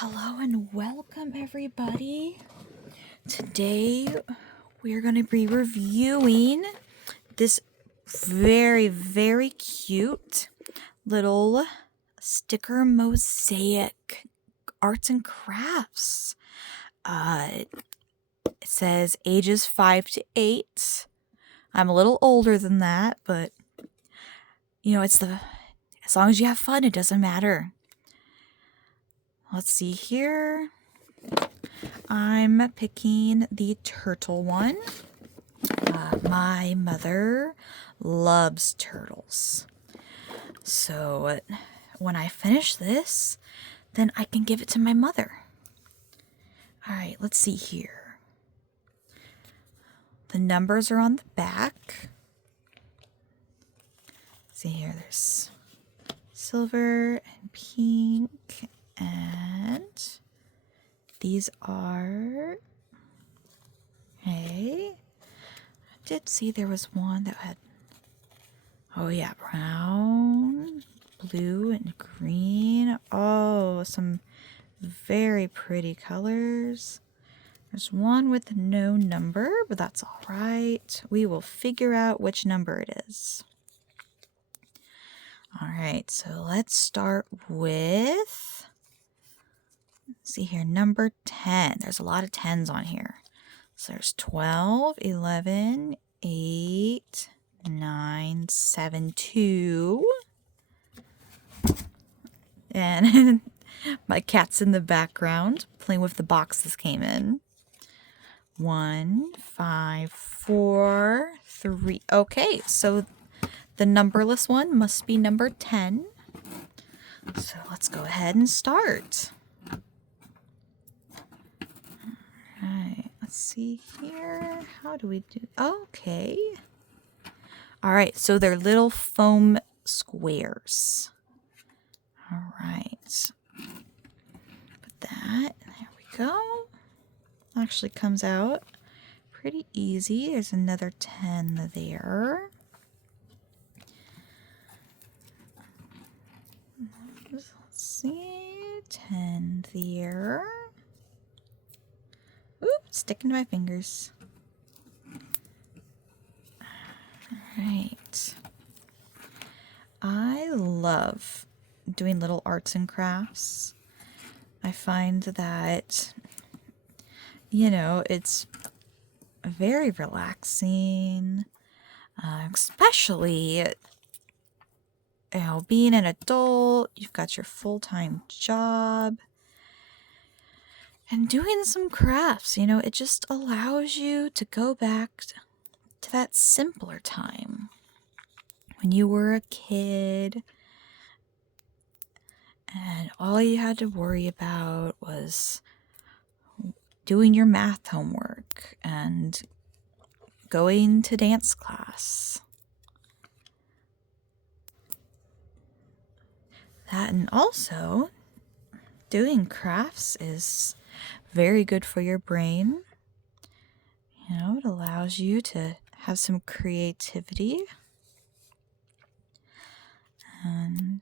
Hello and welcome, everybody. Today we are going to be reviewing this very cute little sticker mosaic arts and crafts. It says ages 5 to 8. I'm a little older than that, but as long as you have fun, it doesn't matter. Let's see here. I'm picking the turtle one. My mother loves turtles. So when I finish this, then I can give it to my mother. All right, let's see here. The numbers are on the back. See here, there's silver and pink, and these are, hey, I did see there was one that had, oh yeah, brown, blue, and green. Oh, some very pretty colors. There's one with no number, but that's all right. We will figure out which number it is. All right, so let's start with, let's see here, number 10. There's a lot of 10s on here. So there's 12, 11, 8, 9, 7, 2. And my cat's in the background playing with the box this came in. 1, 5, 4, 3. Okay, so the numberless one must be number 10. So let's go ahead and start. Alright, let's see here. How do we do? Okay. Alright, so they're little foam squares. Alright. Put that. There we go. Actually comes out pretty easy. There's another 10 there. Let's see. 10 there. Oop, sticking to my fingers. Alright. I love doing little arts and crafts. I find that, it's very relaxing, especially, being an adult, you've got your full-time job, and doing some crafts, it just allows you to go back to that simpler time when you were a kid and all you had to worry about was doing your math homework and going to dance class. That, and also doing crafts is very good for your brain. It allows you to have some creativity. And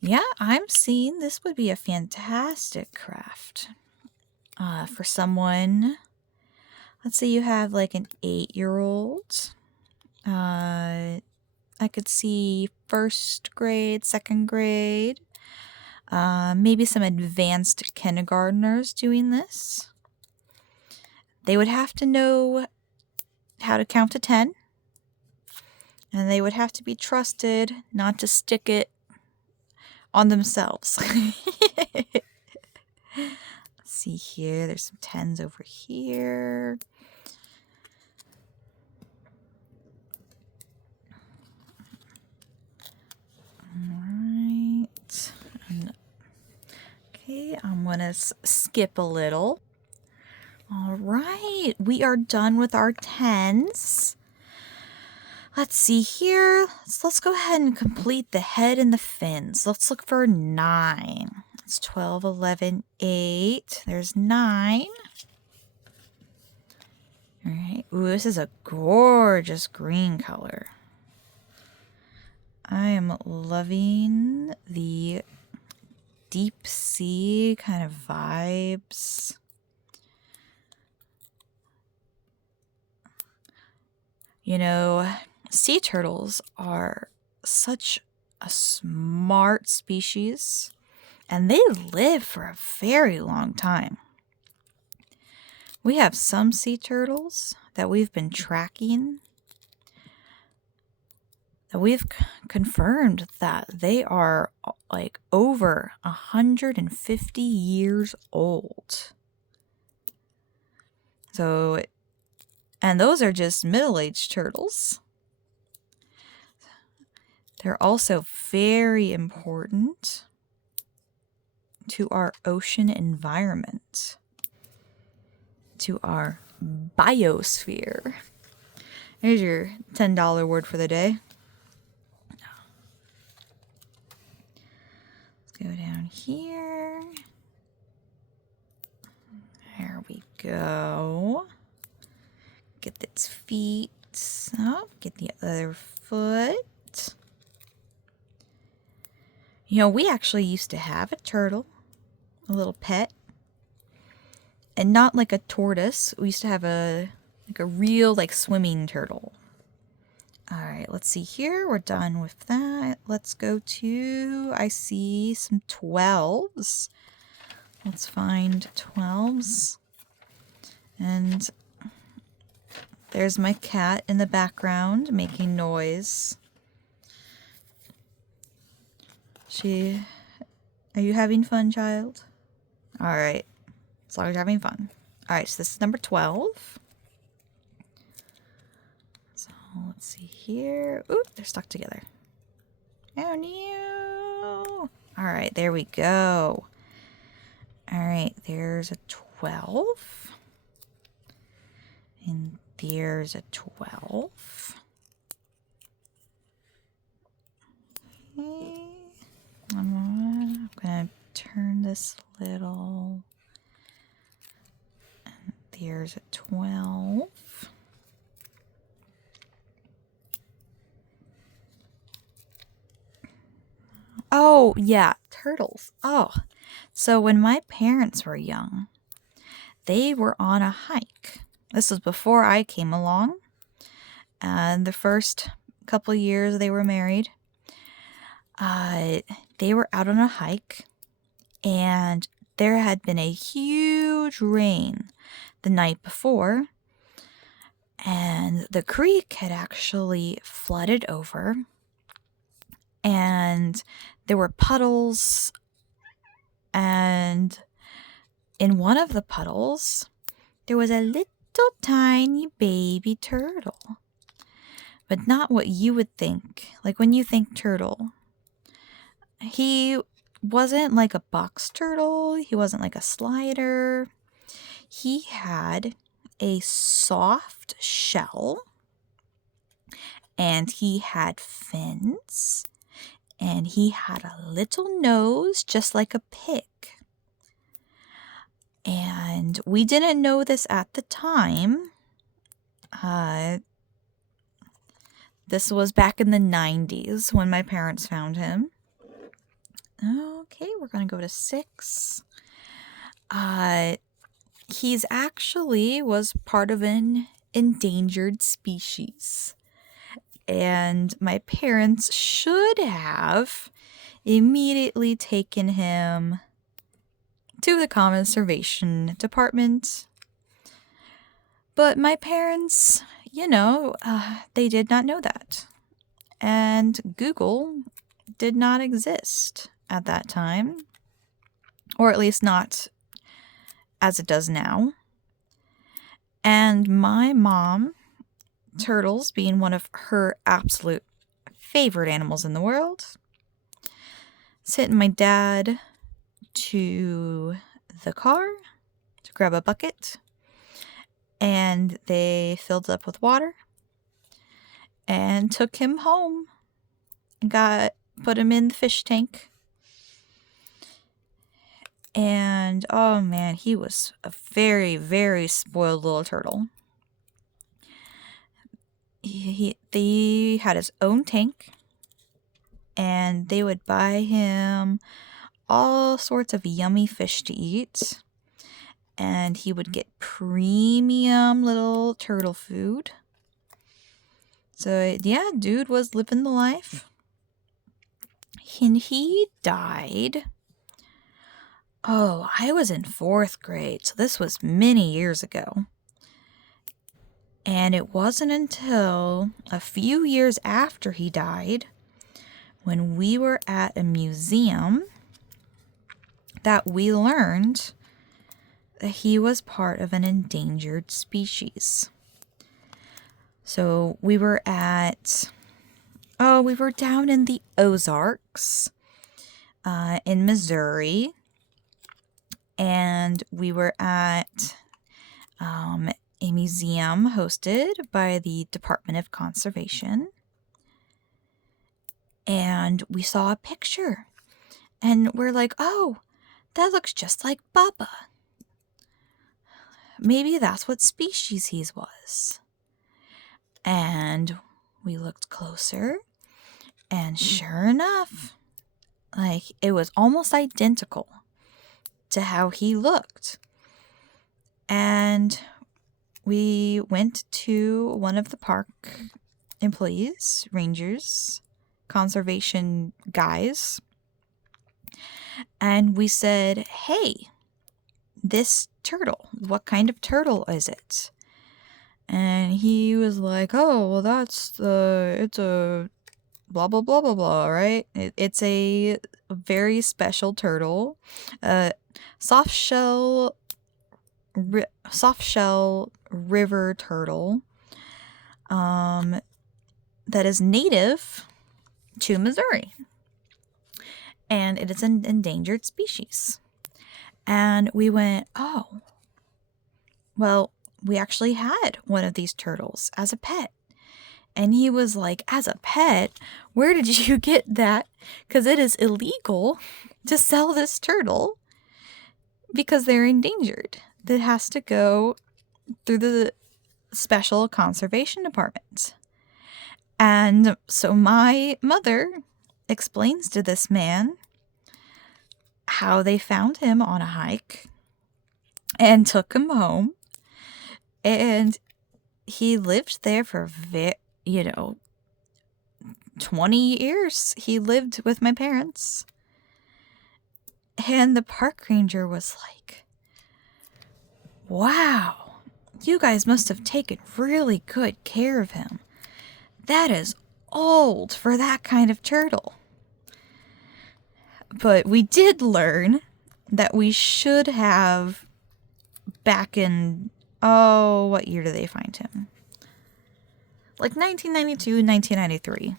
yeah, I'm seeing this would be a fantastic craft for someone. Let's say you have like an 8-year-old. I could see first grade, second grade, maybe some advanced kindergartners doing this. They would have to know how to count to 10, and they would have to be trusted not to stick it on themselves. Let's see here, there's some 10s over here. Alright. Okay, I'm gonna skip a little. Alright, we are done with our 10s. Let's see here. Let's go ahead and complete the head and the fins. Let's look for 9. It's 12, 11, 8. There's 9. All right. Ooh, this is a gorgeous green color. I am loving the deep sea kind of vibes. You know, sea turtles are such a smart species, and they live for a very long time. We have some sea turtles that we've been tracking that we've confirmed that they are like over 150 years old. So, and those are just middle-aged turtles. They're also very important to our ocean environment, to our biosphere. Here's your $10 word for the day. Let's go down here. There we go. Get its feet up. Get the other foot. You know, we actually used to have a turtle, a little pet, and not like a tortoise. We used to have a real swimming turtle. All right, let's see here. We're done with that. Let's go to, I see some 12s. Let's find 12s. And there's my cat in the background making noise. Are you having fun, child? All right, as long as you're having fun. All right, so this is number 12. So let's see here. Ooh, they're stuck together. Oh no. All right, there we go. All right, there's a 12. And there's a 12. Okay. I'm gonna turn this little. And there's a 12. Oh, yeah, turtles. Oh, so when my parents were young, they were on a hike. This was before I came along. And the first couple years they were married, they were out on a hike, and there had been a huge rain the night before, and the creek had actually flooded over, and there were puddles, and in one of the puddles, there was a little tiny baby turtle. But not what you would think. Like when you think turtle, he wasn't like a box turtle. He wasn't like a slider. He had a soft shell, and he had fins, and he had a little nose just like a pig. And we didn't know this at the time. This was back in the 90s when my parents found him. Okay, we're going to go to 6. He's actually was part of an endangered species. And my parents should have immediately taken him to the conservation department. But my parents, they did not know that. And Google did not exist at that time, or at least not as it does now. And my mom, turtles being one of her absolute favorite animals in the world, sent my dad to the car to grab a bucket, and they filled it up with water and took him home and put him in the fish tank. And oh man, he was a very, very spoiled little turtle. They had his own tank, and they would buy him all sorts of yummy fish to eat. And he would get premium little turtle food. So, yeah, dude was living the life. And he died. Oh, I was in 4th grade, so this was many years ago. And it wasn't until a few years after he died, when we were at a museum, that we learned that he was part of an endangered species. So we were down in the Ozarks in Missouri, and we were at a museum hosted by the Department of Conservation. And we saw a picture, and we're like, oh, that looks just like Bubba. Maybe that's what species he was. And we looked closer, and sure enough, like, it was almost identical to how he looked. And we went to one of the park employees, rangers, conservation guys, and we said, hey, this turtle, what kind of turtle is it? And he was like, oh, well, it's a blah, blah, blah, blah, blah, right? It's a very special turtle, soft shell river turtle, that is native to Missouri. And it is an endangered species. And we went, oh, well, we actually had one of these turtles as a pet. And he was like, as a pet? Where did you get that? Because it is illegal to sell this turtle because they're endangered. That has to go through the special conservation department. And so my mother explains to this man how they found him on a hike and took him home. And he lived there for 20 years. He lived with my parents. And the park ranger was like, wow, you guys must have taken really good care of him. That is old for that kind of turtle. But we did learn that we should have, back in, what year did they find him? Like 1992, 1993.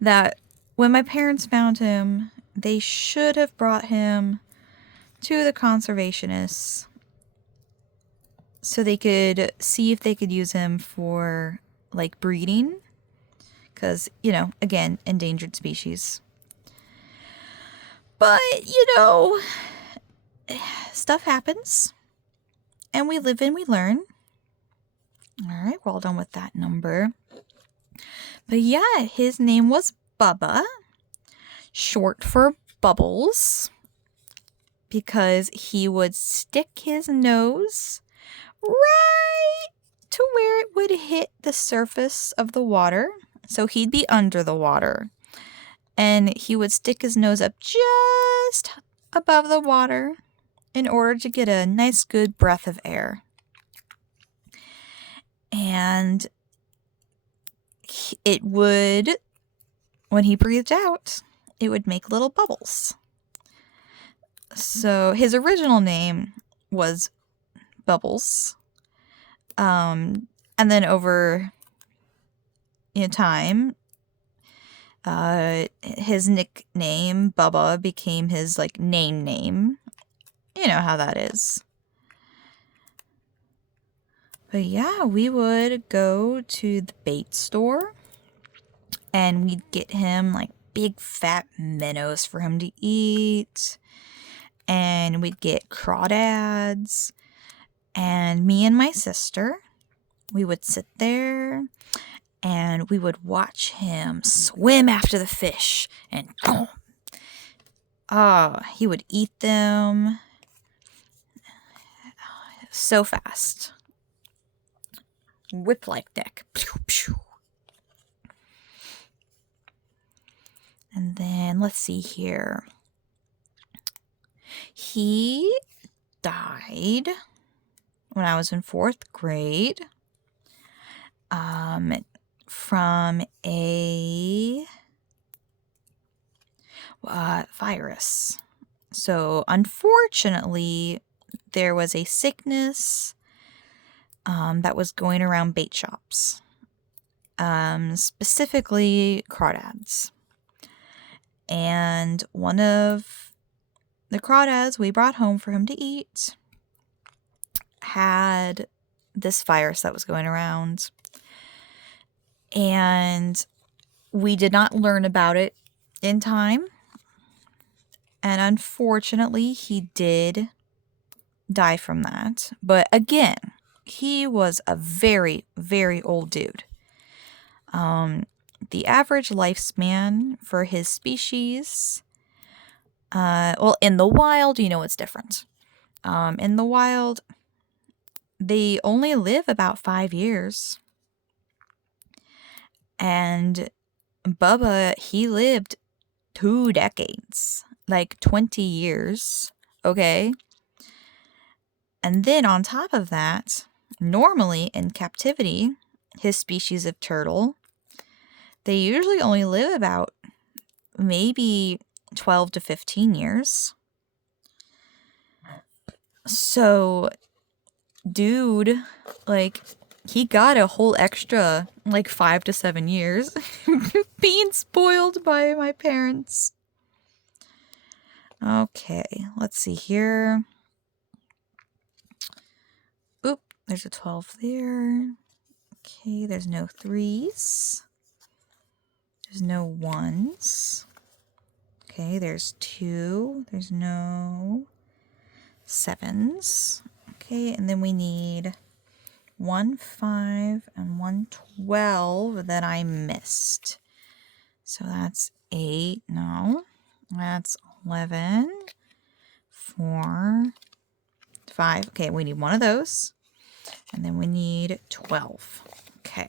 That when my parents found him, they should have brought him to the conservationists so they could see if they could use him for, like, breeding. Because, again, endangered species. But, stuff happens. And we live and we learn. All right, we're all done with that number. But yeah, his name was Bubba, short for Bubbles, because he would stick his nose right to where it would hit the surface of the water. So he'd be under the water. And he would stick his nose up just above the water in order to get a nice, good breath of air. And it would, when he breathed out, it would make little bubbles. So his original name was Bubbles. And then over time, his nickname, Bubba, became his, name. You know how that is. But yeah, we would go to the bait store and we'd get him, big fat minnows for him to eat. And we'd get crawdads. And me and my sister, we would sit there and we would watch him swim after the fish and Oh, he would eat them so fast. Whip-like neck. Pew, pew. And then let's see here. He died when I was in 4th grade from a virus. So unfortunately, there was a sickness that was going around bait shops, specifically crawdads. And one of the crawdads we brought home for him to eat had this virus that was going around. And we did not learn about it in time. And unfortunately, he did die from that. But again, he was a very, very old dude. The average lifespan for his species, well, in the wild, it's different. In the wild, they only live about 5 years. And Bubba, he lived 2 decades, like 20 years, okay? And then on top of that, normally in captivity, his species of turtle, they usually only live about maybe 12 to 15 years. So, dude, like, he got a whole extra, 5 to 7 years being spoiled by my parents. Okay, let's see here. Oop, there's a 12 there. Okay, there's no 3s. There's no 1s. Okay, there's 2. There's no 7s. Okay, and then we need 1 5 and 1 12 that I missed. So that's 8. No, that's 11. 4, 5. Okay, we need one of those. And then we need 12. Okay.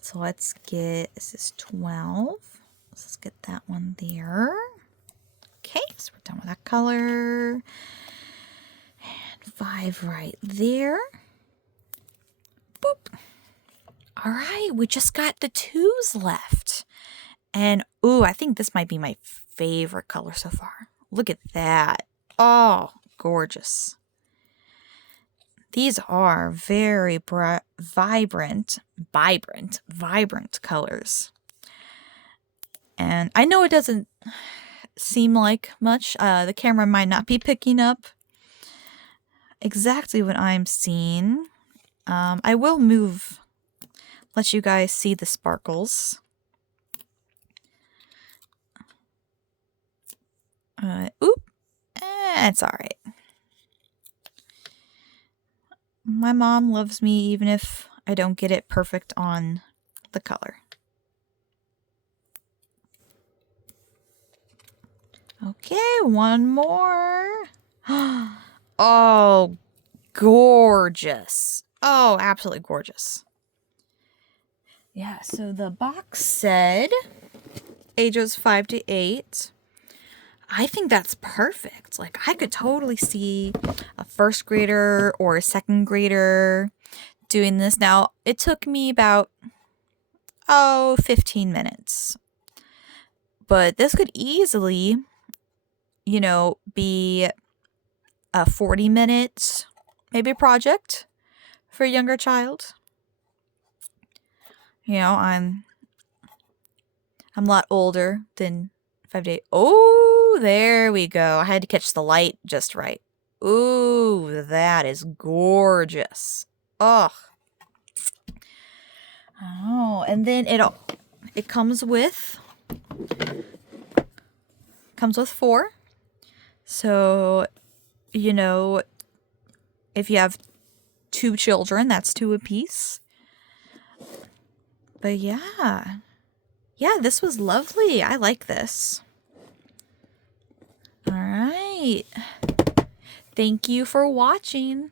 So let's get, this is 12. Let's get that one there. Okay, so we're done with that color. And 5 right there. Boop. All right, we just got the 2s left. And, ooh, I think this might be my favorite color so far. Look at that. Oh, gorgeous. These are very vibrant colors. And I know it doesn't seem like much. The camera might not be picking up exactly what I'm seeing. I will move, let you guys see the sparkles. Oop, it's all right. My mom loves me even if I don't get it perfect on the color. Okay, one more. Oh, gorgeous. Oh, absolutely gorgeous. Yeah, so the box said ages 5 to 8. I think that's perfect. Like, I could totally see a 1st grader or a 2nd grader doing this. Now, it took me about, 15 minutes. But this could easily, be a 40-minute, maybe project for a younger child. I'm a lot older than 5 to 8. Oh, there we go. I had to catch the light just right. Ooh, that is gorgeous. Oh. Oh, and then it comes with 4. So, if you have 2 children, that's 2 apiece. But yeah. Yeah, this was lovely. I like this. All right. Thank you for watching.